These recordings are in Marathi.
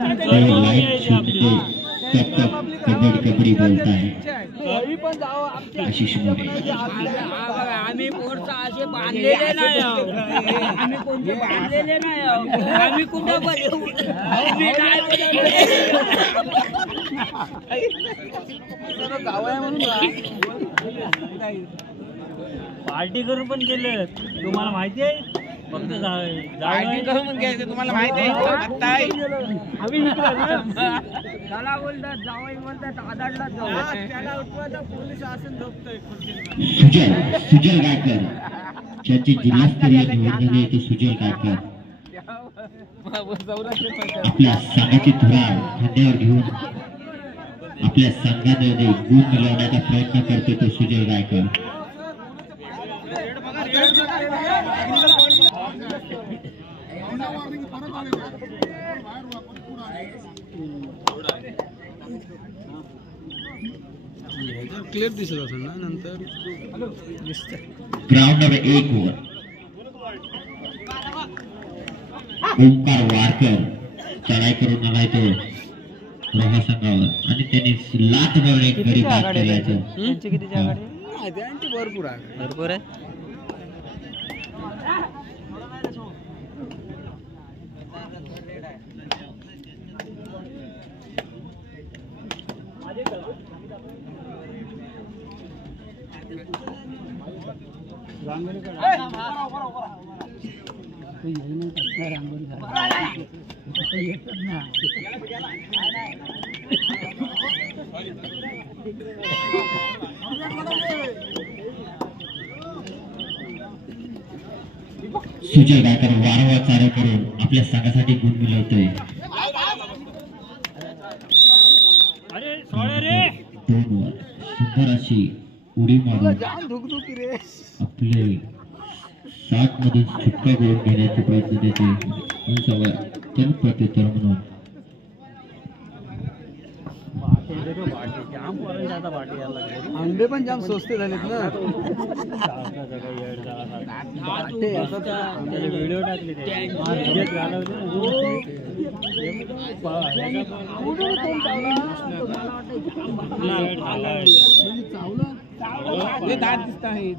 लाईट छूटते तब तक कबड्डी कबड्डी बोलता है आशीष मोरे। आम्ही पोरचा असे बांधलेले नाही आम्ही कोणते बांधलेले नाही आम्ही कुठं पार्टी करून पण गेले तुम्हाला माहिती आहे फक्त पार्टी करून घ्यायचं तुम्हाला माहिती आहे त्याला बोलतात जावई बोलतात आदाडला त्याला उठवायचा पोलीस शासन झोपतोय सुजल गायकर ज्याची जिल्हास्तरीय निवड झाली ते सुजल गायकर आपल्या संघाची धुरा खांद्यावर घेऊन आपल्या संघामध्ये गुण मिळवण्याचा प्रयत्न करतो तो सुजल गायकर। क्लियर दिसत असेल ना नंतर ग्राउंड नंबर 1 वर ओंकार वारकर चढाई करून आलाय तो रोहा संघावर आणि त्यांनी लात मारून एक गडी बाद केलायचं। किती जागा भरपूर आहे भरपूर आहे सुजल गायकर वारंवार चारे करून आपल्या संघासाठी गुण मिळवतोय। 2 वर सुंदर अशी उडी मारून आपले 60 मधून सुटका करून घेण्याचा प्रयत्न देते त्याला प्रत्युत्तर म्हणून अंडे पण जाम स्वस्त झालेत ना व्हिडिओ टाकले दात दिसत आहेत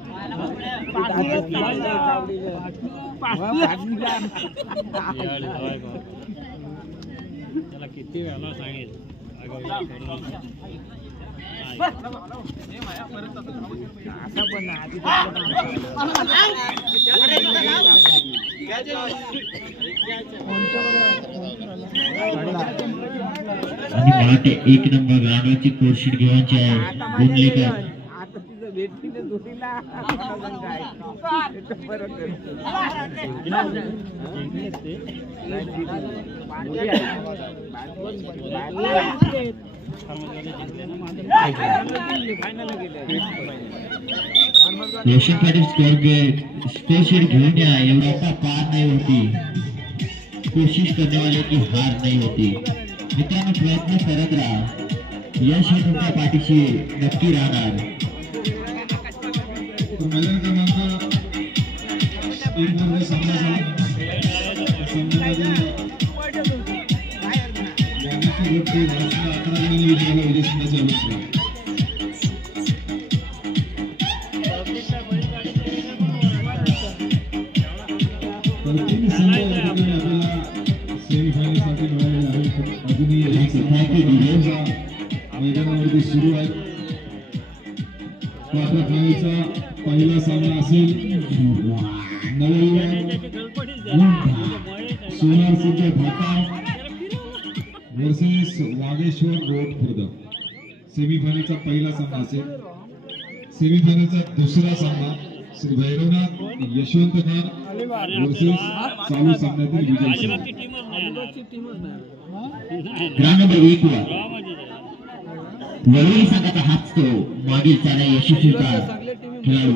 त्याला किती वेळा सांगेल आणि मराठे 1 नंबर ग्राउंडवरची कोर्शीट घेऊनची आहे गुणलेकर रोशन पाटील स्कोर शीट घेऊन या एवढा पार नाही होती कोशिश करने वाले की हार नहीं होती मित्रांनो प्रयत्न करत राहा यश हे तुमच्या पाठीशी नक्की राहणार। मैदान क्रमांक 1 मध्ये सामना मैदानावरती सुरू आहे। क्वार्टर फायनलचा पहिला सामना असेल सोनार सिंह ढाका वर्सेस वागेश्वर रोड खुर्द। सेमीफायनलचा पहिला सामना असेल। सेमीफायनलचा दुसरा सामना श्री भैरवनाथ यशवंतखान वर्सेस चालू सामन्यातील विजय। ग्राउंड नंबर 1 वर वरळी संघाचा हात तो मागील चाला यशस्वी खेळाडू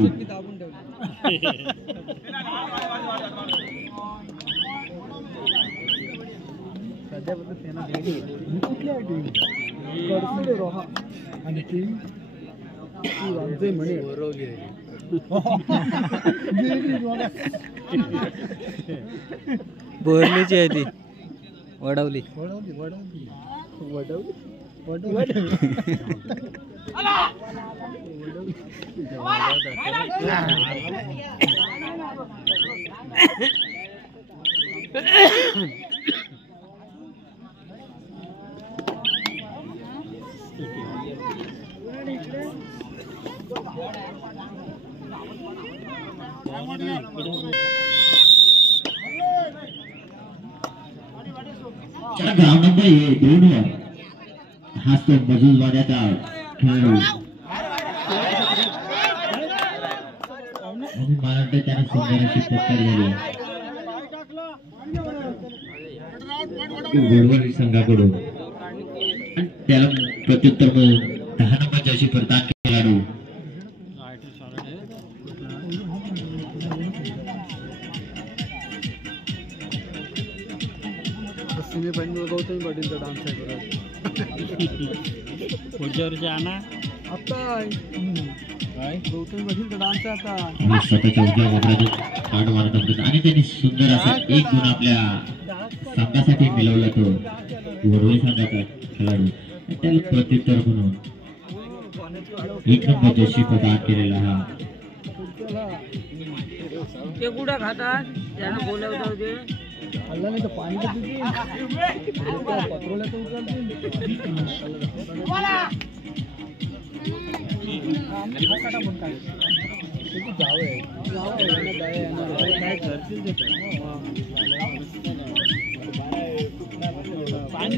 बोरलीची आहे ती वडवली ग्राउंड नंबर 2 वर हाच तो बजूजवाड्याचा खेळाडू आणि मला वाटतं त्याने सुंदर अशी पत्कर झाली गोडवली संघाकडून आणि त्याला प्रत्युत्तर म्हणून 10 नंबरची अशी प्रदान खेळाडू गौतमी पाटीलचा डान्स आहे पुढच्या वर्षी आणा आता गौतमी पाटीलचा डान्स आहे आता आणि स्वतःच्या उजव्या वापरातून कार्ड मारत होते आणि त्यांनी सुंदर असा एक गुण आपल्या संघासाठी मिळवला तो वडवली संघाचा खेळाडू आणि त्याला प्रत्युत्तर म्हणून 1 नंबर जशी प्रदान केलेला हा ते कुठं खातात त्यांना बोलवत होते हल्ला नाही तर पाणी तर पत्रोल्याचं उचलतील पाणी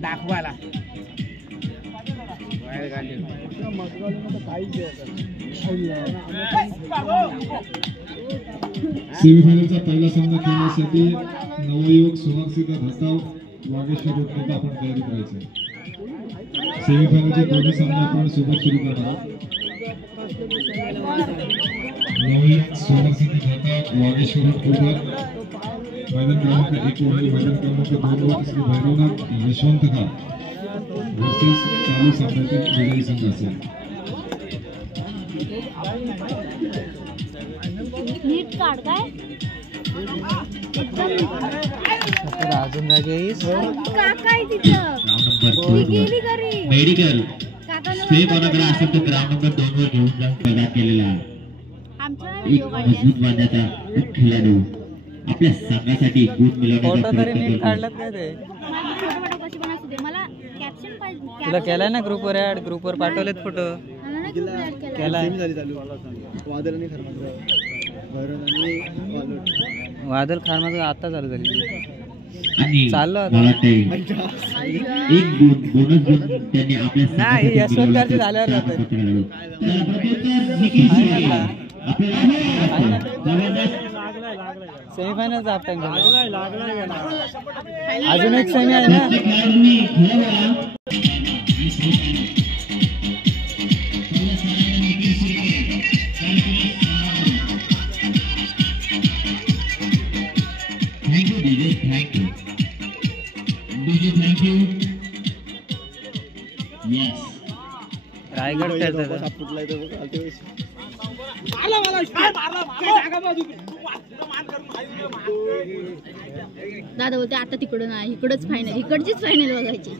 दाखवायला सेमीफायनलचा पहिला सामना खेळण्यासाठी नवयुवक सुहासिता धसाव वागेश्वर रोड आपण तयारी करायची. सेमीफायनलचे दोन्ही सामने आपण सोबत सुरू करणार आहोत. नवयुवक सुहासिता धसाव वागेश्वर रोड मैदान क्रमांक 1 वर मैदान क्रमांक 2 वर श्री भैरवनाथ यशवंत खान वर्सेस चालू सामन्यातील विजयी संघ असेल. नीट काढ काय अजून जागे काका आहे तिथं ग्राउंड नंबर 2 गेली घरी मेडिकल काका स्टे कोणाकडे असेल तर ग्राउंड नंबर 2 वर घेऊन जा. प्रदान केलेला आमच्या एक मजबूत बांधाचा खेळाडू आपल्या संघासाठी गुण मिळवण्याचा प्रयत्न करतो. काढलात काय ते कशी पण असू दे मला कॅप्शन पाहिजे तुला केलाय ना ग्रुपवर ऍड ग्रुपवर पाठवलेत फोटो केलाय वादळ खारमाचं आता चालू झाली आणि चाललं मला वाटते एक बोनस गुण त्यांनी आपल्या नाही, संघासाठी यशवंतकारचे मिळवला झाल्यावर तर जातात. खेळाडू. तर प्रत्युत्तर निखिल शिर्के. आपल्याला जबरदस्त सेमीफायनल हाफ टाइम लागलाय अजून एक सेमी आहे ना. प्रत्येक खेळाडूंनी खेळायला thank you DJ thank you yes Raigad खेळतात दादा बोलते आता तिकडून आहे इकडच फायनल इकडचीच फायनल बघायची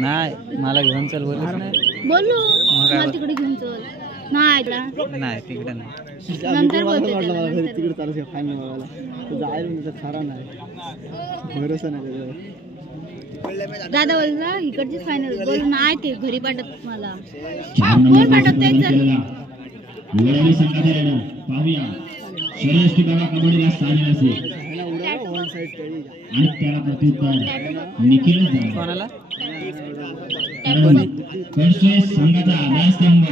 नाही मला घेऊन चल बोलत नाही बोललो मग मला तिकडे घेऊन चल नाही तुला नाही तिकडे नाही नंतर बोलते त्याला, नंतर. दादा बोलला इकडचीच फायनल बोल नाही ते घरी पाठवत मला कोण पाठवतोय चल वडवली संघाचा रेडा पाहूया श्रेष्ठी बाबा कबड्डीला स्थान असेल आणि त्याला प्रत्युत्तर निखिलच झाला. कोणाला कर्षे संघाचा आधारस्तंभ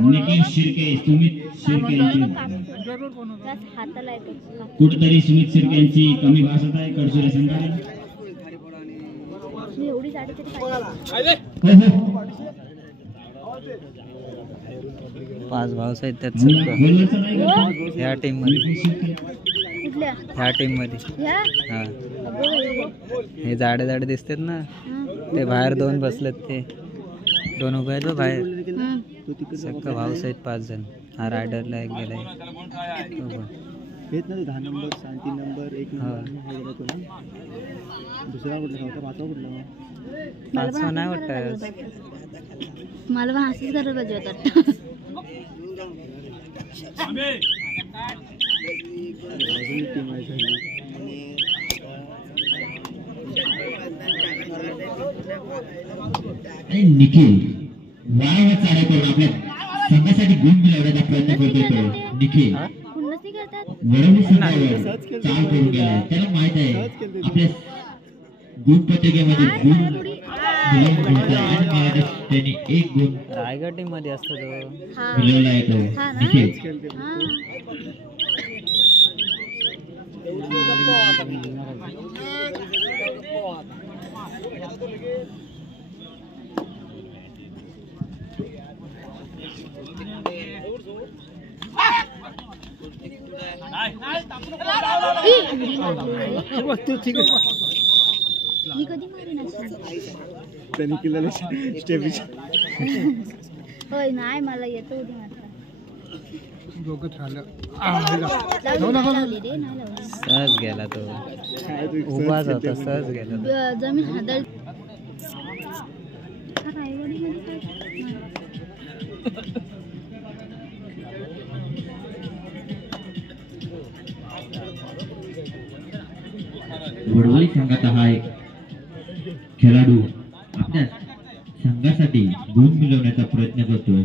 निखिल शिर्के सुमित शिर्के यांची हाताला येतो कुठेतरी सुमित शिर्के यांची कमी भासत आहे कडसुरे संघाला. मी एवढी साडी तरी पाच भाऊ आहेत त्यात गोलवरचा नाही का? ह्या टीम मध्ये कुठल्या ह्या टीम मध्ये ह्या हा अगं हे जाडे जाडे दिसतात ना ते बाहेर दोन बसलेत ते दोन उभे आहेत बाहेर. हं. सगळं भाऊस आहेत 5 जण. हा रायडरला एक गेलाय. हेच ना 10 नंबर 3 नंबर 1 नंबर हे गेला तो ना. दुसरा कुठला होता? पाचवा कुठला? मला पाचवा पण नाही असंच करायला वाटतं. पाहिजे. मला पण असंच करायला पाहिजे होतं. अजून टीम आहे सगळी. आणि निखिल वारंवार चाड्या करून आपल्या संघासाठी गुण मिळवण्याचा प्रयत्न करतोय. निखिल पूर्णच नाही करतात. वडवणी संघावर चाल करून गेलाय. त्याला माहित आहे आपल्या गुण पत्रिकेमध्ये गुण मिळवून घ्यायचा आणि मला त्यांनी 1 गुण रायगड टीम मध्ये असतो तो. हा. मिळवला आहे तो हा ना? निखिल. हा. मी कधी मारेन अशी? त्यांनी केलेलं स्टेप होय नाही मला येतो उद्या मात्र. लावली रे, नाही लावली. सहज गेला तो. उभाच होता, सहज गेला तो. जमीन हादळ. हा रायवाडीमध्ये काय? वडवली संघाचा हा एक खेळाडू आपल्या संघासाठी गुण मिळवण्याचा प्रयत्न करतोय.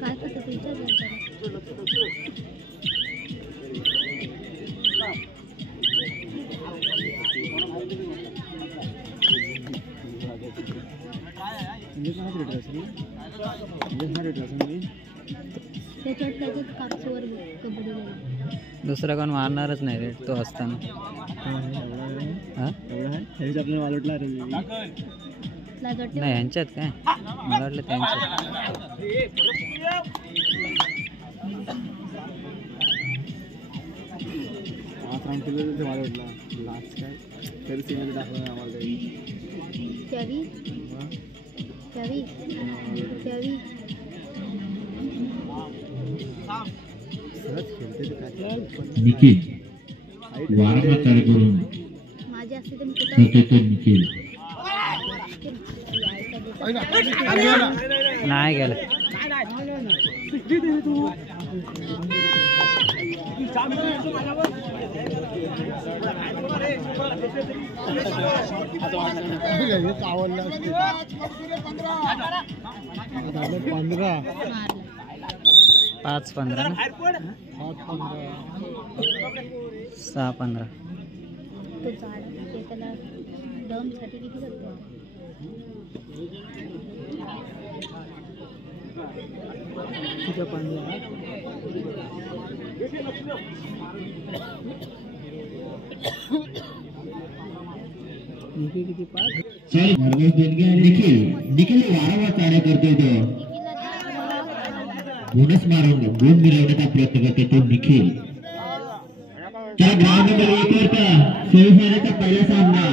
काय करतो तुमच्या त्याच्यात कापसावर कबड्डी लागली. दुसरा कोण मारणारच नाही रे तो असताना. हा आपल्याला वालटला रे. लाज वाटते. नाही ह्यांच्यात काय मला वाटलं त्यांच्यात. वालटला लास्ट काय तरी सीमध्ये दाखवलं आम्हाला काही. त्यावी त्यावी त्यावी सहज खेळते ते काय. निखिल वारंवार चाड्या करून माझी असते तर मी कुठं करतोय तो निखिल. नाही गेला. पंधरा 5-15 ना. 6-15. तो झाड ते त्याला दमसाठी किती करतो. किती 5. चल भरघोस देणगी आणि निखिल वारंवार चाड्या करतोय तो. गुणच मारून गुण मिळवण्याचा प्रयत्न करतोय तो निखिल. त्या ग्राउंड नंबर 1 वरचा सेमीफायनलचा पहिला सामना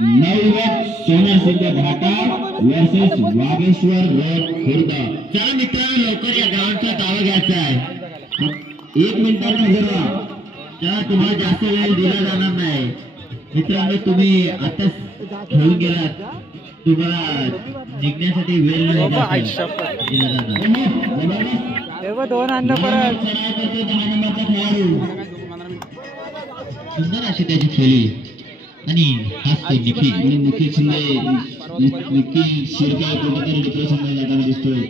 नवयुवक सोना सिंह घाटा वर्सेस वागेश्वर रोड खुर्द. चला मित्रांनो लवकर या ग्राउंडचा दावा घ्यायचा आहे. 1 मिनिटात हजर व्हा. चला तुम्हाला जास्त वेळ दिला जाणार नाही. मित्रांनो तुम्ही आता खेळून गेलात तुम्हाला निघण्यासाठी वेळ नाही दिला जाणार. दोन आणलं परत. 10 नंबरचा खेळाडू सुंदर अशी त्याची खेळी आणि हाच तो निखिल. आणि निखिल शिंदे निखिल शिरकाय कुठेतरी डिप्रेशन मध्ये जाताना दिसतोय.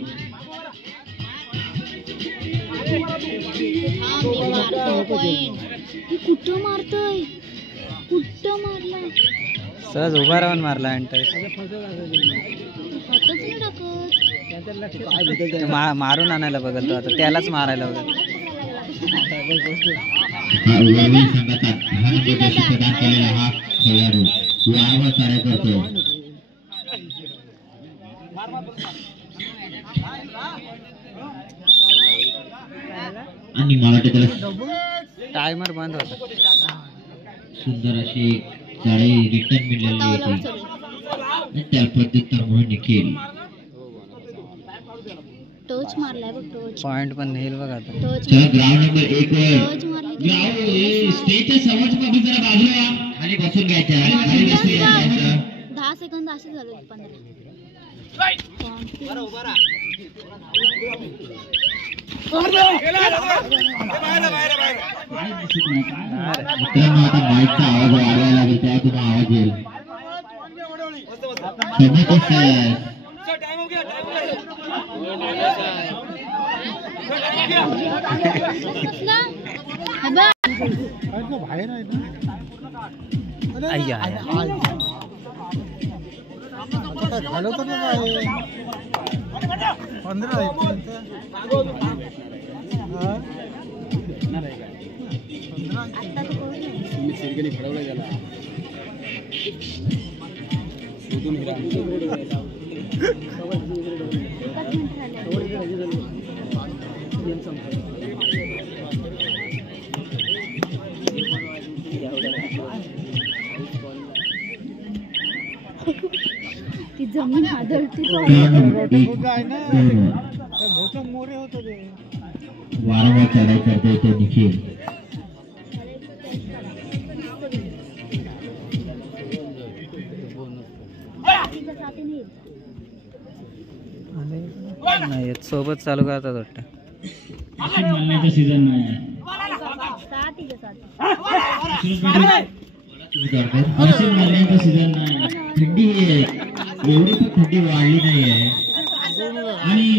कुठं मारतोय कुठं मारला. सहज उभा राहून मारला. हातच नाही टाकत. मारून आणायला बघत आता त्यालाच मारायला बघत. वरवी संघाचा 10 नंबर जशी प्रदान केलेला हा खेळाडू वारंवार साड्या करतो. आणि मला वाटतं त्याला टायमर बंद होता. सुंदर अशी जाळी रिटर्न मिळालेली होती. त्या प्रत्युत्तर म्हणून निखिल टच मारलाय बघ, टच पॉइंट पण नेल बघ आता. टच चला ग्राउंड नंबर 1 वर टच मारली. ग्राउंड स्टेजच्या समोरच्या पब्लिक जरा बाजूला खाली बसून घ्यायचं. खाली बसून घ्यायचं. 10 सेकंद असे झाले. 15 मित्रांनो आता माईकचा आवाज वाढवायला लागेल तेव्हा तुम्हाला आवाज येईल. बाहेर आहे ना. अय्या आता काय घालवतो ना काय 15 ती जमीन आदळते. मोरे होतो ते वारंवार चढाई करतोय तो निखिल. नाही सोबत चालू करतात वाटतं. म्हणण्याचा सीझन नाही. सीझन नाही. थंडी एवढी पण थंडी वाढली नाहीये आणि